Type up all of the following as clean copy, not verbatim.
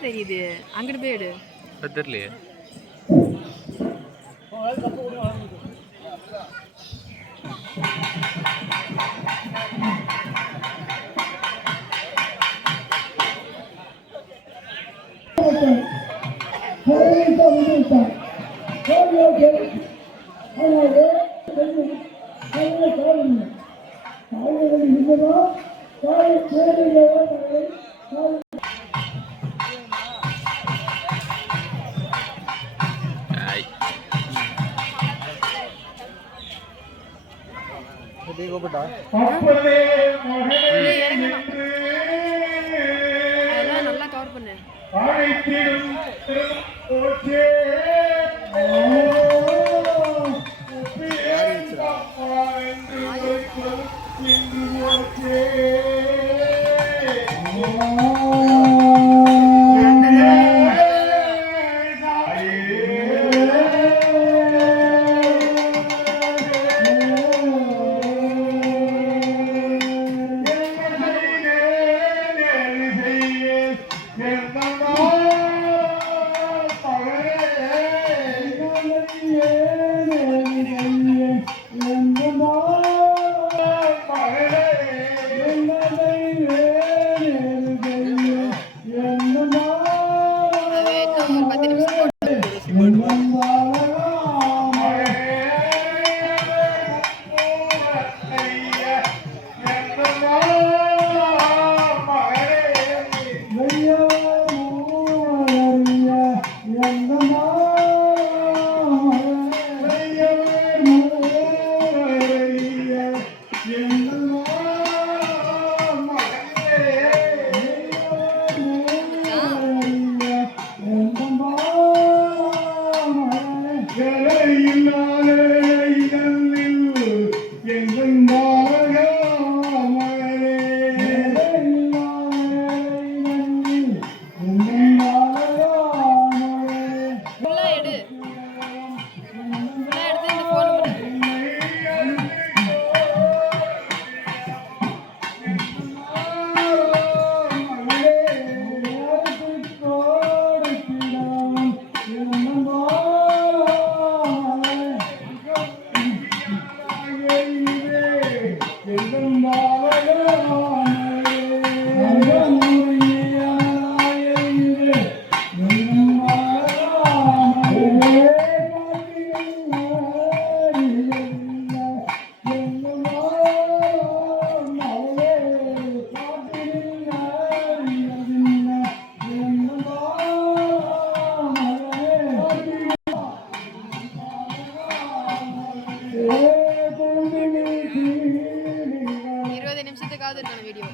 தெரியுது அங்கிட்டு போயிடு தெரியலையே நல்லா கவர் பண்ணு வீடியோ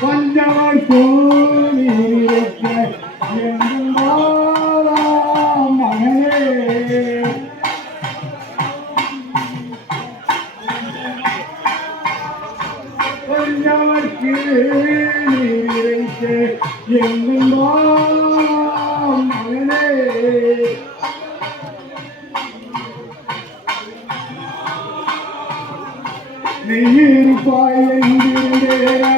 பஞ்சவர் கோணிருக்க மகனே பஞ்சவர்க்கு நீரிருக்க எங்கும் மகனே நீருப்பாய் என்றிருந்தேரா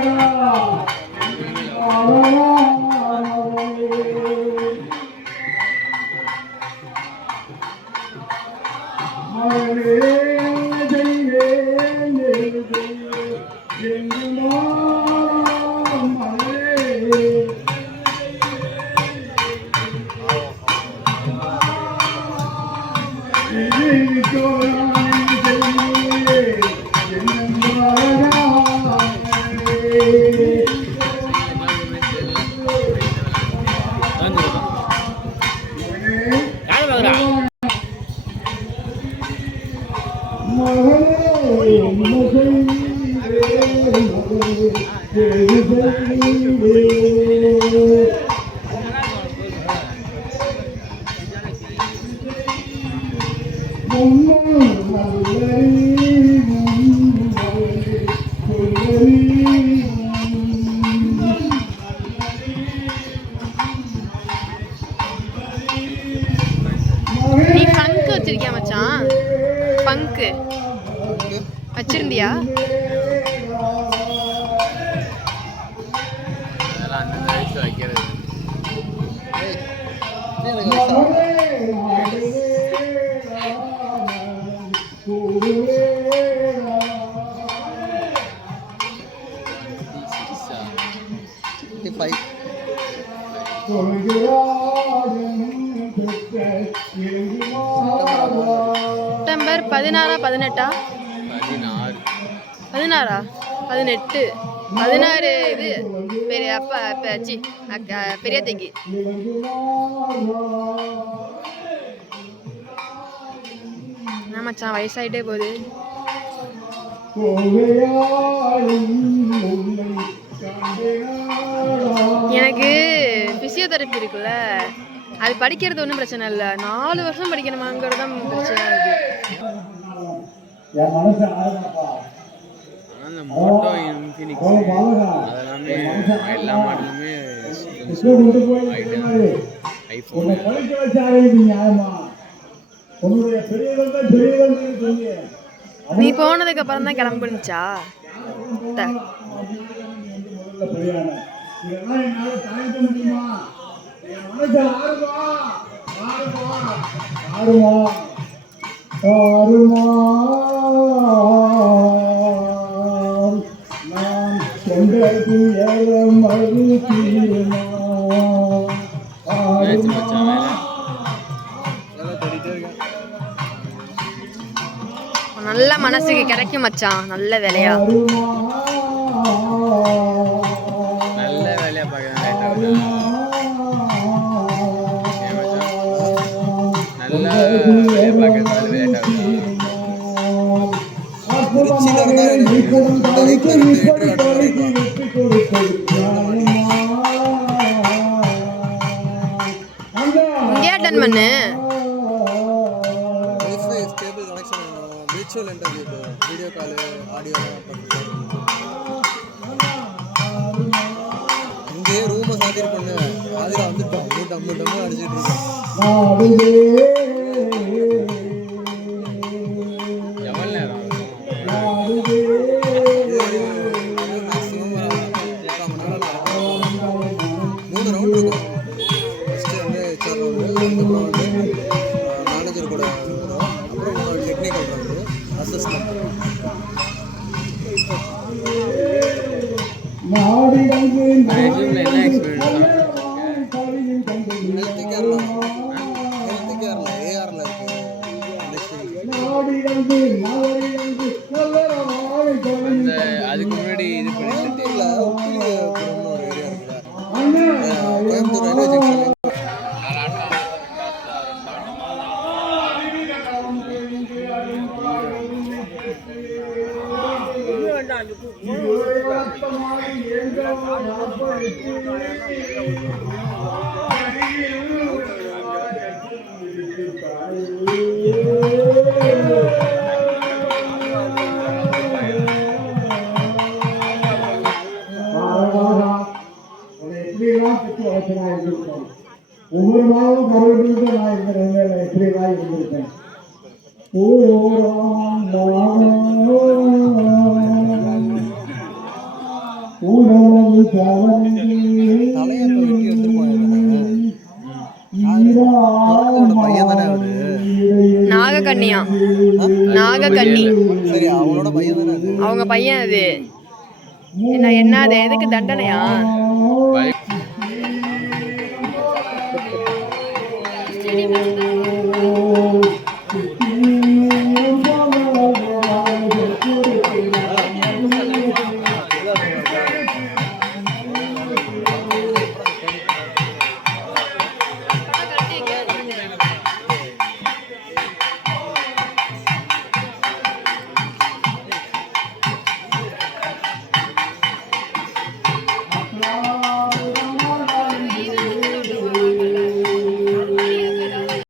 நீ பங்கு வச்சிருக்கியா மச்சான்? பங்கு வச்சிருந்தியா? செப்டம்பர் 16 18 16 18 16 இது பெரிய அப்பா பெரிய தேங்கி மச்சான் வயசாயிட்டே போகுது. எனக்கு பிசியோதெரப்பி இருக்குல்ல, அது படிக்கிறது ஒன்றும் பிரச்சனை இல்லை. 4 வருஷம் படிக்கணுமாங்கிறது தான் பிரச்சனை இருக்கு. அந்த மோட்டோ இன்ஃபினிக்ஸ் அதெல்லாமே எல்லா மாடலுமே ஐஃபோன். நீ போனதுக்கு அப்புறம் தான் கிளம்புனுச்சா? நல்ல மனசுக்கு கிடைக்கும் மச்சான். நல்ல வேலையா நல்ல வேலையா பார்க்கறேன். நல்ல வேலையா பார்க்கறது லேட் ஆகுது. இங்கே அட்டன் பண்ணு. விர்ச்சுவல் இன்டர்வியூ வீடியோ கால் ஆடியோலாம் பண்ணுறேன். இங்கேயே ரூமை சாத்திட்டு பண்ணுவேன். ஆதிரா வந்துட்டோம், டம்மு டம்மு அடிச்சுட்டு இருக்கேன். எவ்வளோ நேரம் மேக்ஸிமம் 3 ரவுண்ட் இருக்கும். ஃபஸ்ட்டு வந்து ஹெச்ஆர் ரவுண்டு, அதுக்கப்புறம் வந்து மேனேஜர் கூட வரும், அப்புறம் டெக்னிக்கல் ரவுண்டு, அசஸ்மெண்ட். ரெஸ்யூமில் என்ன எக்ஸ்பீரியன்ஸ் ஹெல்த் கேரில் ஏஆரில் இருக்குது. அந்த அதுக்கு முன்னாடி இது பண்ணிட்டு இல்லை உப்பிலிபுரம்னு ஒரு ஏரியா இருக்குல்ல, கோயம்புத்தூர் ரயில்வே ஜங்ஷன். ஒவ்வொரு நாளும் கருவெட்டு நான் இந்த நிலையில எப்படிதான் இருந்திருப்பேன். தலையை இப்போ வெட்டி எடுத்துருப்பாங்க. பையன் தானே அவரு? நாகக்கன்னியா, நாகக்கன்னி சரி, அவனோட பையன் தானே அது? அவங்க பையன் அது. என்ன அது எதுக்கு தண்டனையா? பைக்